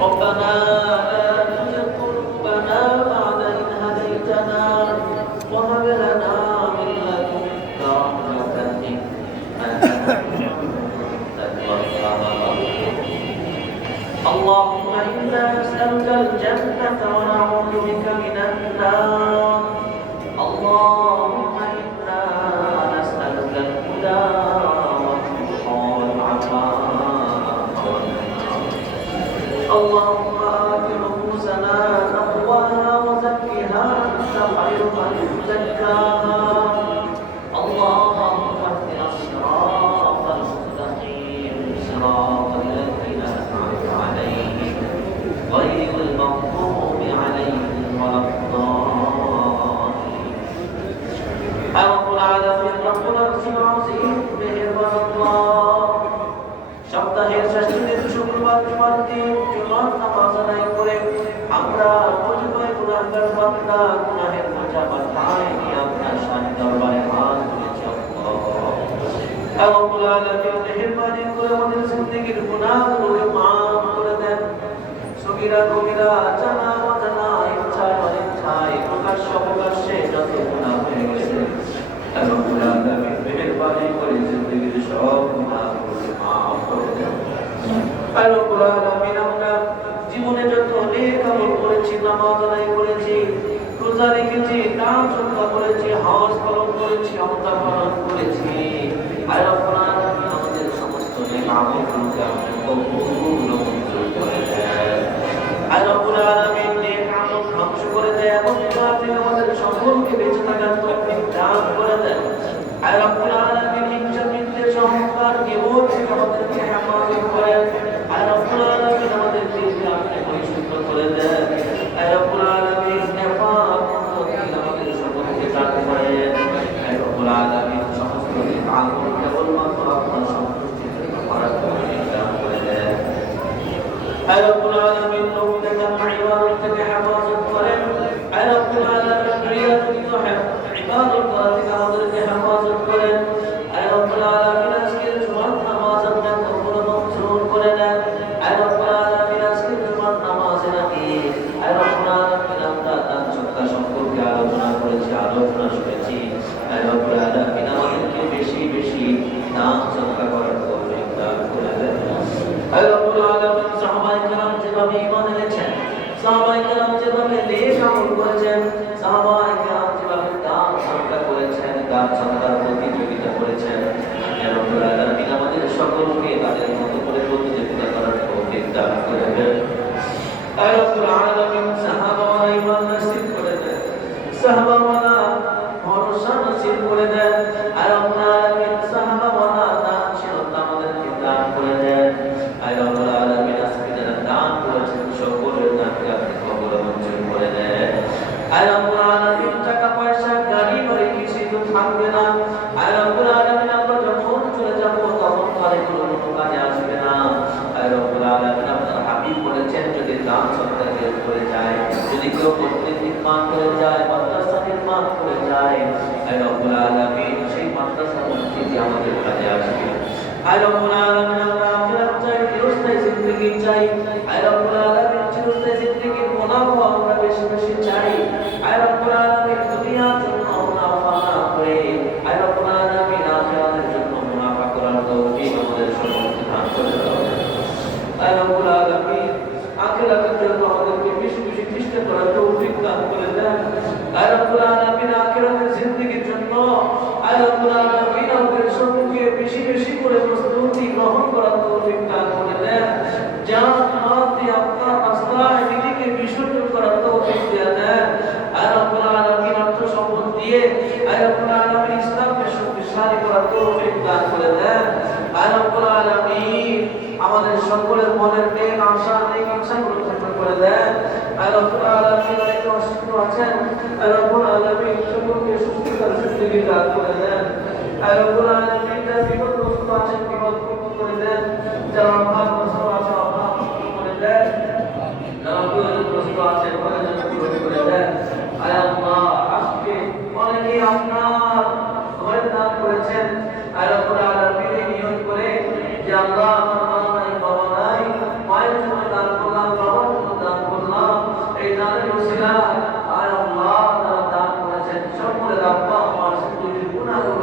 ربنا আমরা মজুমায় গুনাহগার বান্দা গুনাহের বোঝা মাথায় নিয়ে আপনার সামনে দরবারে হাত তুলেছি রব্বুল আলামিন মেহেরবানি করে আমাদের জিন্দেগির গুনাহগুলোকে মাফ করে দেন। সগীরা কবিরা জানা অজানা ইচ্ছায় অনিচ্ছায় প্রকাশ্য প্রকাশ্যে যত গুনাহ হয়ে গেছে রব্বুল আলামিন মেহেরবানি করে জিন্দেগির সব গুনাহগুলোকে মাফ করে দেন। রব্বুল আলামিন আমরা জীবনে যত অনেক আমল করেছি, নামাজ আদায় করেছি, রোজা রেখেছি নাম শ্রদ্ধা করেছি হজ পালন করেছি হত্যা পালন করেছি। আমাদের সমস্ত নেক আমলগুলোকে আপনি কবুল মঞ্জুর করে দেন আলামিন নেক আমল ধ্বংস করে দেয় এবং আপনি আমাদের সকলকে বেঁচে থাকার তৌফিক দান করে দেন আর রব্বুল আলামিন হিংসা বিদ্বেষ অহংকার গিবত থেকে আমাদেরকে হেফাজত করেন আর রব্বুল আলামিন আমাদের দিলকে আপনি পরিশুদ্ধ করে দেন আর রব্বুল আলামিন হেফাজত থেকে আমাদের সকলকে দান করেন আর রব্বুল আলামিন সমস্ত আমল কেবলমাত্র আপনার করার তৌফিক দান করে দেন আর রব্বুল আলামিন লোকদের ইবাদত থেকে হেফাজত করেন আর রব্বুল আলামিন রিয়াযুক্ত ইবাদত করা থেকে আমাদেরকে হেফাজত করেন আর রব্বুল আলামিন আজকের জুমার নামাজ আপনি কবুল ও মঞ্জুর করে নেন আর রব্বুল আলামিন আজকের জুমার নামাজে নাকি আর রব্বুল আলামিন আমরা দান সদকা সম্পর্কে আলোচনা করেছি আলোচনা শুনেছি আর রব্বুল আলামিন আমাদেরকে বেশি বেশি দান সদকা করার তৌফিক দান করে দেন আর রব্বুল আলামিন সাহাবায়ে কেরাম যেভাবে ঈমান এনেছেন সাহাবায়ে কেরাম যেভাবে নেক আমল করেছেন সাহাবায়ে কেরাম যেভাবে দান সদকা দান সদকার প্রতিযোগিতা করেছেন। আর আমাদের সকলকে তাদের মতো করে প্রতিযোগিতা করার দান। করে করেছেন, সকলের আপনি করে দেন রব্বুল আলামিন টাকা পয়সা গাড়ি বাড়ি কিছু তো থাকবে না আর রব্বুল আলামিন আমরা যখন চলে যাব তখন তার কোনো কোনো কাজে আসবে না আর রব্বুল আলামিন আপনার হাবিব বলেছেন যদি দান সদকা কেউ করে যায় কেউ মসজিদ নির্মাণ করে যায় মাদ্রাসা নির্মাণ করে যায় আর রব্বুল আলামিন সেই মাদ্রাসা মসজিদ আমাদের কাজে আসবে আর রব্বুল আলামিন আমরা আখিরাত চাই চিরস্থায়ী জিন্দগি চাই আর রব্বুল আলামিন চিরস্থায়ী জিন্দেগির মুনাফা আমরা বেশি বেশি চাই আর রব্বুল আলামিন দুনিয়ার জন্য মুনাফা না করে আর রব্বুল আলামিন আখিরাতের জন্য মুনাফা করার তৌফিক আমাদের সকলকে দান করে দাও আর রব্বুল আলামিন আখিরাতের জন্য আমাদেরকে বেশি বেশি চেষ্টা করার তৌফিক দান করে দেন আর আমাদের সকলকে বেশি বেশি করে প্রস্তুতি আমাদের সকলের মনের নেক আশা নেক ইচ্ছাগুলো পূরণ করে দেন। আর রব্বুল العالمين شكرك شكرك السجن ذات كلنا يا رب العالمين الذي قد وصل عشان بقد كلنا جرامها وصل عشان كلنا نقول وصل عشان كلنا يا الله আজকে অনেকেই আপনার ঘরে দান করেছেন আর আপনার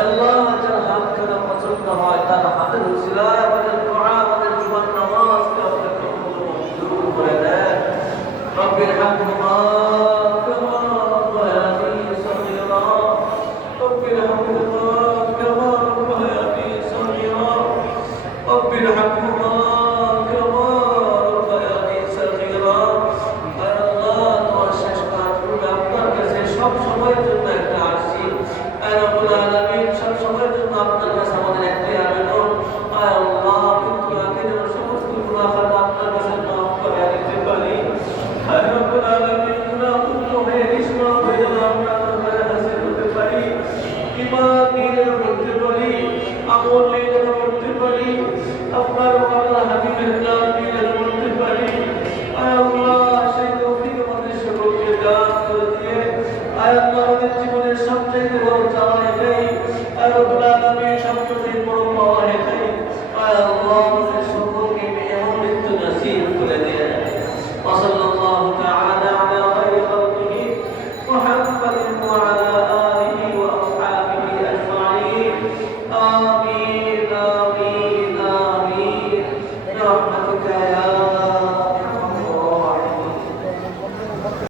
আল্লাহ যার হাত তোলা পছন্দ হয় তার হাতের উসিলায় লীলা করতে পারি আপনার মাওলা হাবিবের নাম লীলা পারি আয় সেই তৌফিক দান দিয়ে আয় আল্লাহ আমাদের জীবনের সবচেয়ে বড় চাওয়া